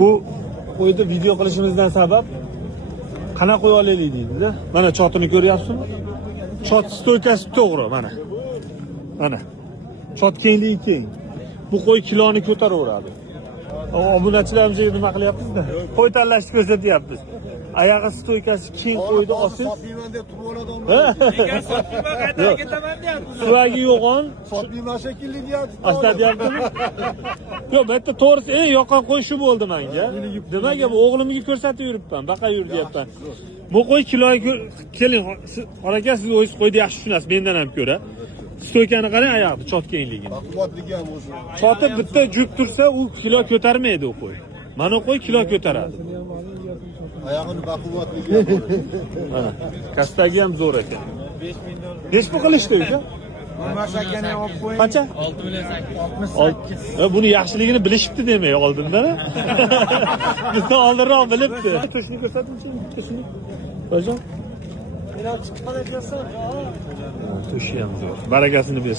Bu qo'yni video qilishimizdan sabab qanaqa qo'y olaylik deydi-da. Mana chotini ko'ryapsizmi? Chot stoykasi to'g'ri mana. Mana. Chot kengligi keng. Bu qo'y kiloni ko'taraveradi. Obunachilarimizga nima qilyapmiz-da? Qo'y tanlashni ko'rsatyapmiz. Oyog'i stoykasi keng qo'yni olsangiz, sotmayman deb turib oladi odamlar. Nega sotmayman, qayerga ketaman deyapti. suvagi yo'g'on, Sotmayman shekilli deyapti. asladiyaptimi? Yo'q, bu yerda to'g'risi, yoqqan qo'y shu bo'ldi menga. Nimaga bu o'g'limga ko'rsatib yuribman, baqa yur deyapman. Bu qo'y kiloga keling, aka siz o'zingiz qo'yni yaxshi tushunasiz mendan ham ko'ra. Stoykani qarang, oyog'i chot kengligini. Baquvvatligi ham o'zi. Choti bitta juk tursa, u kilo ko'tarmaydi u qo'y. Mana qo'y kilo ko'taradi. Oyog'ini baquvvatligi ham o'zi. Mana, kastagi ham zo'r ekan. 5 pul qilishdi uka. Masakani olib qo'ying. Qancha? 68. Buni yaxshiligini bilishibdi demay oldindan. Bizdan oldinroq bilibdi. Tushni ko'rsatingchi, tushni. Qo'yjon. Tushi ham zo'r. Barakasini bersin.